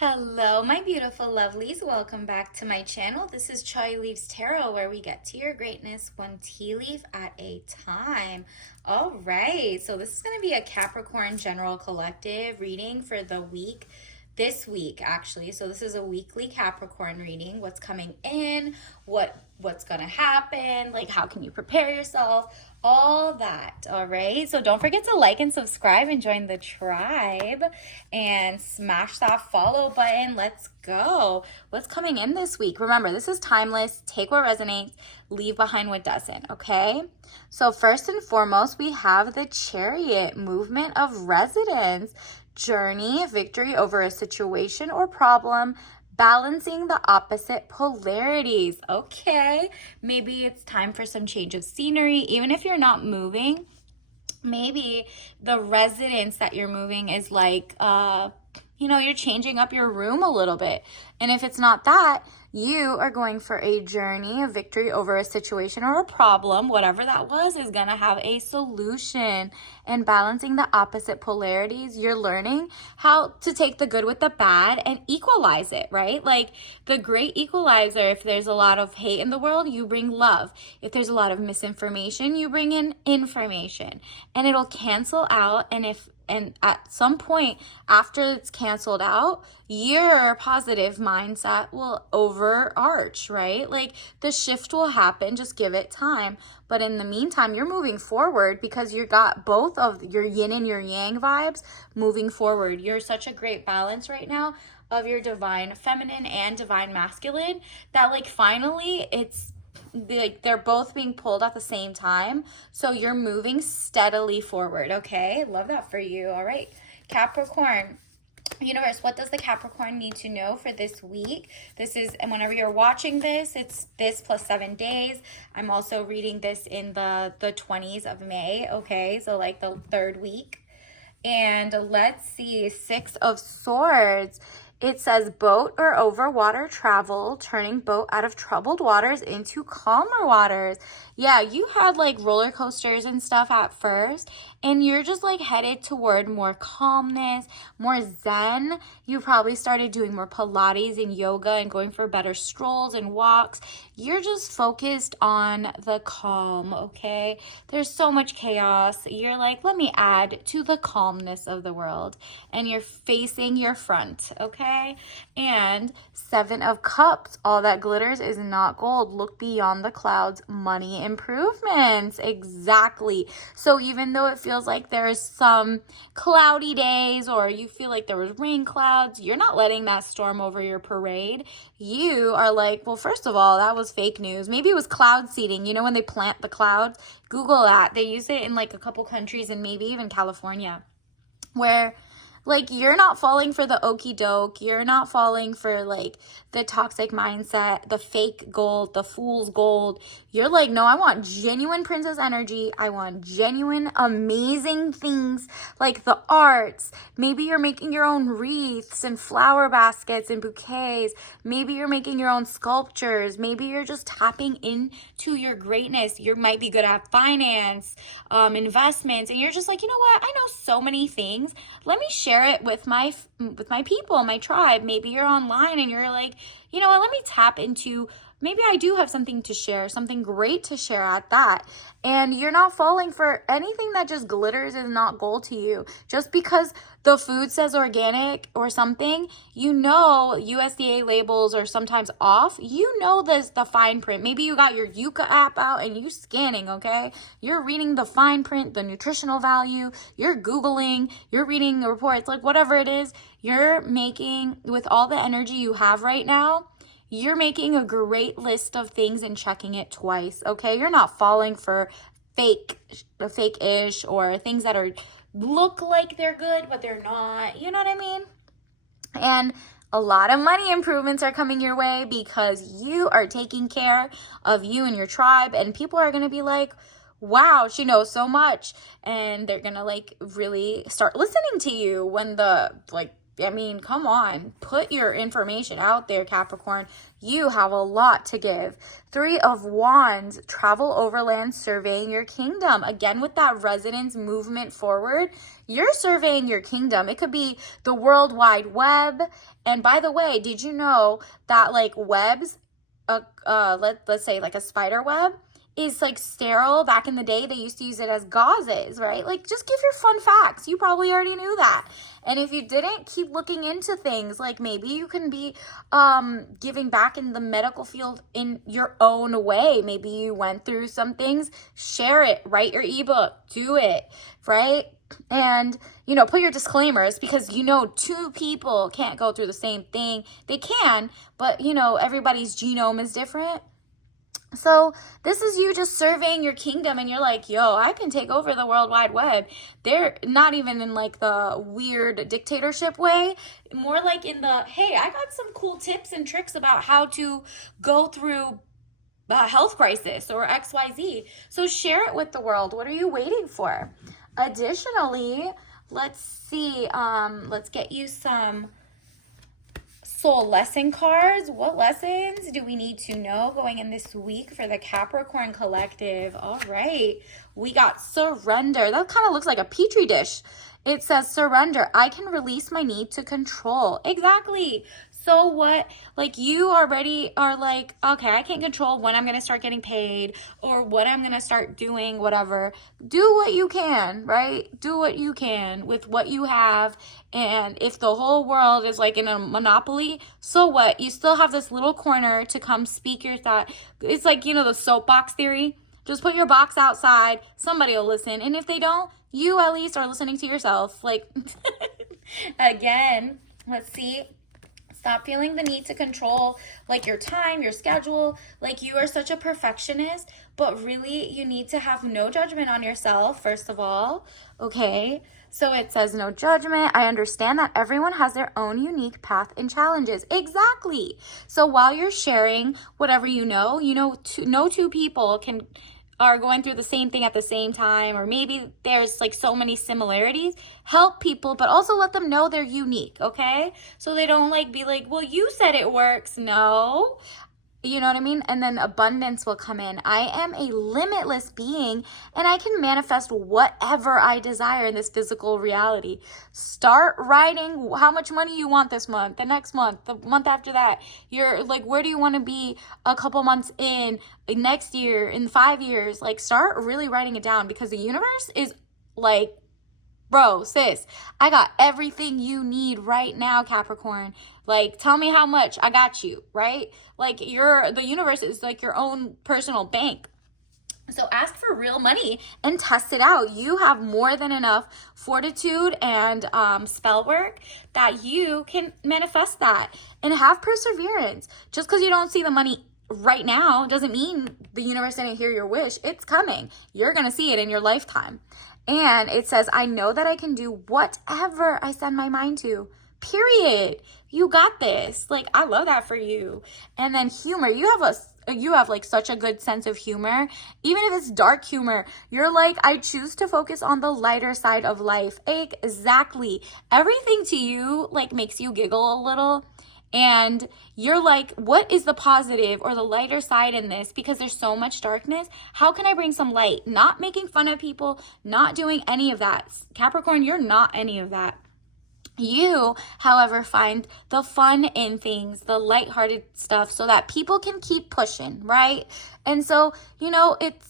Hello, my beautiful lovelies. Welcome back to my channel. This is Chai Leaves Tarot, where we get to your greatness one tea leaf at a time. All right, so this is going to be a Capricorn general collective reading for the week. This week, actually. So this is a weekly Capricorn reading. What's coming in, what's going to happen, like how can you prepare yourself, all that. All right, so don't forget to like and subscribe and join the tribe and smash that follow button. Let's go. What's coming in this week? Remember, this is timeless. Take what resonates, leave behind what doesn't. Okay, so first and foremost, we have the Chariot, movement of residence, journey, victory over a situation or problem, balancing the opposite polarities. Okay, maybe it's time for some change of scenery. Even if you're not moving, maybe the residence that you're moving is like, you're changing up your room a little bit. And if it's not that, you are going for a journey, a victory over a situation or a problem, whatever that was, is going to have a solution. And balancing the opposite polarities, you're learning how to take the good with the bad and equalize it, right? Like the great equalizer, if there's a lot of hate in the world, you bring love. If there's a lot of misinformation, you bring in information. And it'll cancel out. And at some point after it's canceled out, your positive mindset will overarch, right? Like the shift will happen, just give it time. But in the meantime, you're moving forward because you got both of your yin and your yang vibes moving forward. You're such a great balance right now of your divine feminine and divine masculine that like finally it's like they're both being pulled at the same time, so you're moving steadily forward. Okay, love that for you. All right, Capricorn universe, what does the Capricorn need to know for this week? This is, and whenever you're watching this, it's this plus 7 days. I'm also reading this in the 20s of May. Okay, so like the third week. And let's see, 6 of Swords. It says boat or over water travel, turning boat out of troubled waters into calmer waters. Yeah, you had like roller coasters and stuff at first, and you're just like headed toward more calmness, more zen. You probably started doing more Pilates and yoga and going for better strolls and walks. You're just focused on the calm, okay? There's so much chaos. You're like, let me add to the calmness of the world, and you're facing your front, okay? And 7 of Cups, all that glitters is not gold. Look beyond the clouds, money improvements. Exactly. So even though it feels like there's some cloudy days or you feel like there was rain clouds, you're not letting that storm over your parade. You are like, well, first of all, that was fake news. Maybe it was cloud seeding. You know, when they plant the clouds, Google that. They use it in like a couple countries and maybe even California, where like you're not falling for the okie doke. You're not falling for like the toxic mindset, the fake gold, the fool's gold. You're like, no, I want genuine princess energy. I want genuine, amazing things like the arts. Maybe you're making your own wreaths and flower baskets and bouquets. Maybe you're making your own sculptures. Maybe you're just tapping into your greatness. You might be good at finance, investments, and you're just like, you know what? I know so many things. Let me share it with my people, my tribe. Maybe you're online and you're like, you know what, let me tap into, maybe I do have something to share, something great to share at that. And you're not falling for anything that just glitters is not gold to you. Just because the food says organic or something, you know, USDA labels are sometimes off. You know the fine print. Maybe you got your Yuka app out and you scanning, okay? You're reading the fine print, the nutritional value. You're Googling, you're reading the reports, like whatever it is, you're making, with all the energy you have right now, you're making a great list of things and checking it twice, okay? You're not falling for fake-ish or things that are look like they're good, but they're not. You know what I mean? And a lot of money improvements are coming your way because you are taking care of you and your tribe, and people are going to be like, wow, she knows so much. And they're going to like really start listening to you when the like I mean, come on, put your information out there, Capricorn. You have a lot to give. 3 of Wands, travel overland, surveying your kingdom. Again, with that resonance movement forward, you're surveying your kingdom. It could be the World Wide Web. And by the way, did you know that like webs, let's say like a spider web, is like sterile? Back in the day, they used to use it as gauzes, right? Like, just give your fun facts. You probably already knew that. And if you didn't, keep looking into things. Like, maybe you can be giving back in the medical field in your own way. Maybe you went through some things. Share it. Write your ebook. Do it, right? And, you know, put your disclaimers, because, you know, 2 people can't go through the same thing. They can, but, you know, everybody's genome is different. So this is you just surveying your kingdom, and you're like, yo, I can take over the World Wide Web. They're not even in like the weird dictatorship way, more like in the, hey, I got some cool tips and tricks about how to go through a health crisis or XYZ. So share it with the world. What are you waiting for? Additionally, let's see, let's get you some soul lesson cards. What lessons do we need to know going in this week for the Capricorn collective? All right, we got surrender. That kind of looks like a petri dish. It says surrender. I can release my need to control. Exactly. So what, like, you already are like, okay, I can't control when I'm going to start getting paid or what I'm going to start doing, whatever. Do what you can, right? Do what you can with what you have. And if the whole world is like in a monopoly, so what? You still have this little corner to come speak your thought. It's like, you know, the soapbox theory. Just put your box outside. Somebody will listen. And if they don't, you at least are listening to yourself. Like, again, let's see. Stop feeling the need to control like your time, your schedule. Like, you are such a perfectionist, but really you need to have no judgment on yourself, first of all. Okay, so it says no judgment. I understand that everyone has their own unique path and challenges. Exactly. So while you're sharing whatever you know, no 2 people are going through the same thing at the same time, or maybe there's like so many similarities. Help people, but also let them know they're unique, okay? So they don't like be like, well, you said it works. No. You know what I mean? And then abundance will come in. I am a limitless being, and I can manifest whatever I desire in this physical reality. Start writing how much money you want this month, the next month, the month after that. You're like, where do you want to be a couple months in, next year, in 5 years? Like, start really writing it down, because the universe is like, bro, sis, I got everything you need right now, Capricorn. Like, tell me how much. I got you, right? Like, the universe is like your own personal bank. So ask for real money and test it out. You have more than enough fortitude and spell work that you can manifest that, and have perseverance. Just because you don't see the money right now doesn't mean the universe didn't hear your wish. It's coming. You're going to see it in your lifetime. And it says, I know that I can do whatever I send my mind to. Period. You got this. Like, I love that for you. And then humor. You have like such a good sense of humor. Even if it's dark humor, you're like, I choose to focus on the lighter side of life. Exactly. Everything to you like makes you giggle a little. And you're like, what is the positive or the lighter side in this? Because there's so much darkness. How can I bring some light? Not making fun of people, not doing any of that. Capricorn, you're not any of that. You, however, find the fun in things, the lighthearted stuff, so that people can keep pushing, right? And so,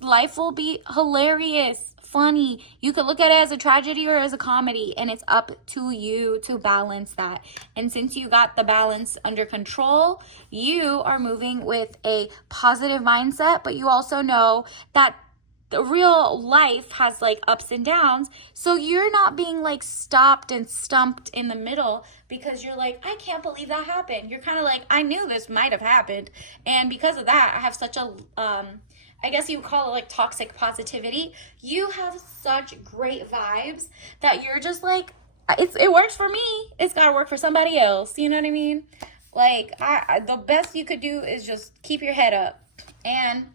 life will be hilarious, funny. You could look at it as a tragedy or as a comedy, and it's up to you to balance that. And since you got the balance under control, you are moving with a positive mindset, but you also know that the real life has like ups and downs. So you're not being like stopped and stumped in the middle because you're like, I can't believe that happened. You're kind of like, I knew this might have happened. And because of that, I have such a, I guess you call it like toxic positivity. You have such great vibes that you're just like, it works for me. It's got to work for somebody else. You know what I mean? Like, the best you could do is just keep your head up. And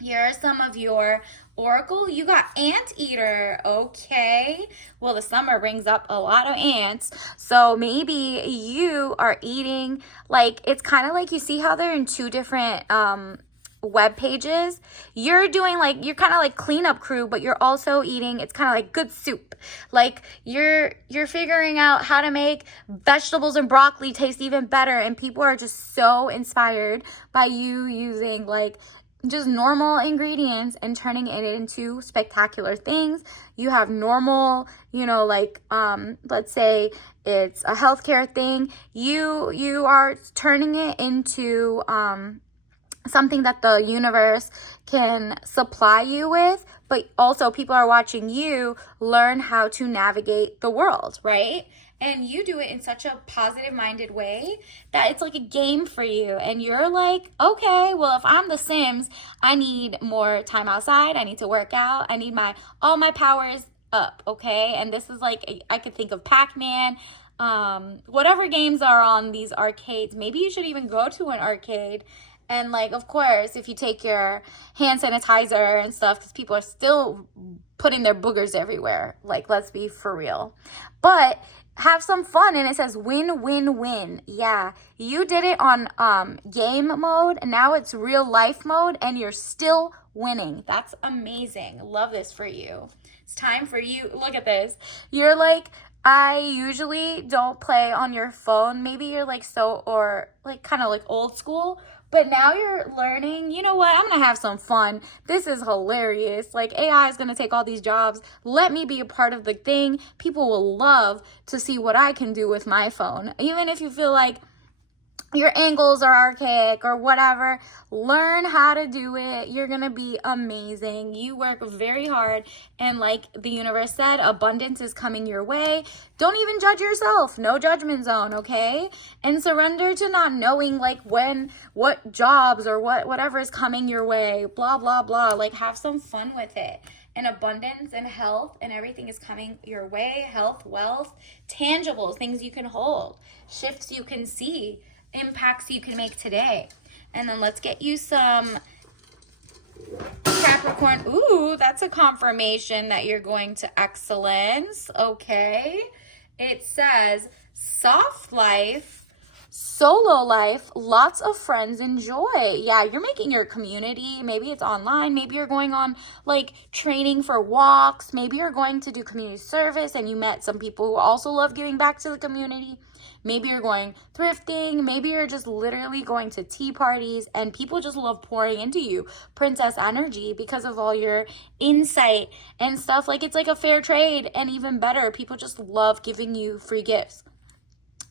Here are some of your oracle. You got anteater. Okay. Well, the summer brings up a lot of ants. So maybe you are eating, like, it's kind of like, you see how they're in two different web pages. You're doing like, you're kind of like cleanup crew, but you're also eating, it's kind of like good soup. Like you're figuring out how to make vegetables and broccoli taste even better, and people are just so inspired by you using like just normal ingredients and turning it into spectacular things. You have normal, like let's say it's a healthcare thing. You are turning it into something that the universe can supply you with, but also people are watching you learn how to navigate the world, right? And you do it in such a positive minded way that it's like a game for you. And you're like, okay, well, if I'm The Sims, I need more time outside. I need to work out. I need all my powers up, okay? And this is like, I could think of Pac-Man, whatever games are on these arcades. Maybe you should even go to an arcade. And like, of course, if you take your hand sanitizer and stuff, because people are still putting their boogers everywhere. Like, let's be for real. But have some fun. And it says win, win, win. Yeah, you did it on game mode, and now it's real life mode, and you're still winning. That's amazing. Love this for you. It's time for you. Look at this. You're like, I usually don't play on your phone. Maybe you're like or like kind of like old school, but now you're learning, you know what, I'm going to have some fun. This is hilarious. Like, AI is going to take all these jobs. Let me be a part of the thing. People will love to see what I can do with my phone. Even if you feel like your angles are archaic or whatever, learn how to do it. You're gonna be amazing. You work very hard, and like the universe said, abundance is coming your way. Don't even judge yourself. No judgment zone, okay? And surrender to not knowing like what jobs or whatever is coming your way, blah blah blah. Like, have some fun with it. And abundance and health and everything is coming your way. Health, wealth, tangibles, things you can hold, shifts you can see, impacts you can make today. And then let's get you some Capricorn. Ooh, that's a confirmation that you're going to excellence. Okay. It says soft life, solo life, lots of friends, enjoy. Yeah, you're making your community. Maybe it's online. Maybe you're going on like training for walks. Maybe you're going to do community service and you met some people who also love giving back to the community. Maybe you're going thrifting. Maybe you're just literally going to tea parties and people just love pouring into you. Princess energy, because of all your insight and stuff. Like, it's like a fair trade, and even better, people just love giving you free gifts.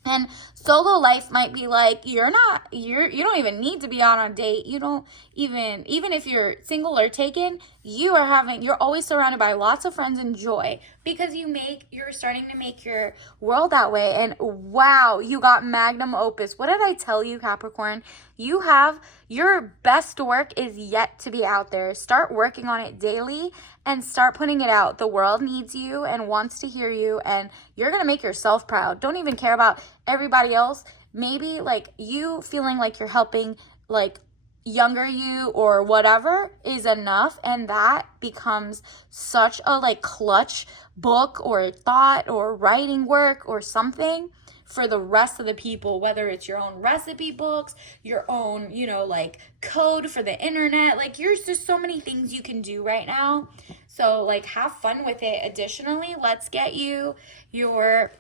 And solo life might be like, you don't even need to be on a date. You don't even if you're single or taken, you're always surrounded by lots of friends and joy, because you're starting to make your world that way. And wow, you got magnum opus. What did I tell you, Capricorn? You have your best work is yet to be out there. Start working on it daily and start putting it out. The world needs you and wants to hear you, and you're going to make yourself proud. Don't even care about everybody else. Maybe like you feeling like you're helping like younger you or whatever is enough, and that becomes such a like clutch book or thought or writing work or something for the rest of the people, whether it's your own recipe books, your own, like code for the internet. Like, there's just so many things you can do right now. So like, have fun with it. Additionally, let's get you your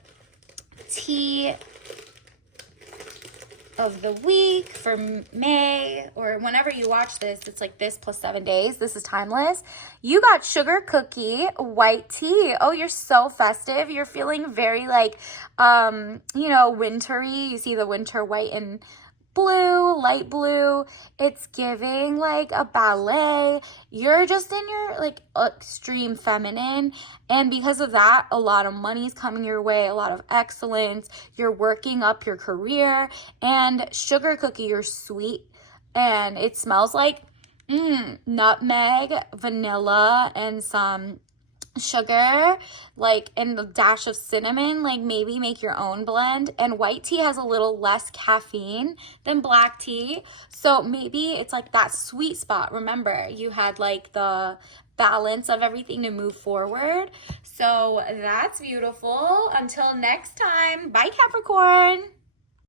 tea of the week for May, or whenever you watch this. It's like this plus 7 days. This is timeless. You got sugar cookie white tea. Oh, you're so festive. You're feeling very like wintry. You see the winter white and blue, light blue. It's giving like a ballet. You're just in your like extreme feminine, and because of that, a lot of money's coming your way, a lot of excellence. You're working up your career. And sugar cookie, you're sweet, and it smells like nutmeg, vanilla, and some sugar, like, and a dash of cinnamon, like maybe make your own blend. And white tea has a little less caffeine than black tea, so maybe it's like that sweet spot. Remember, you had like the balance of everything to move forward. So that's beautiful. Until next time, bye, Capricorn.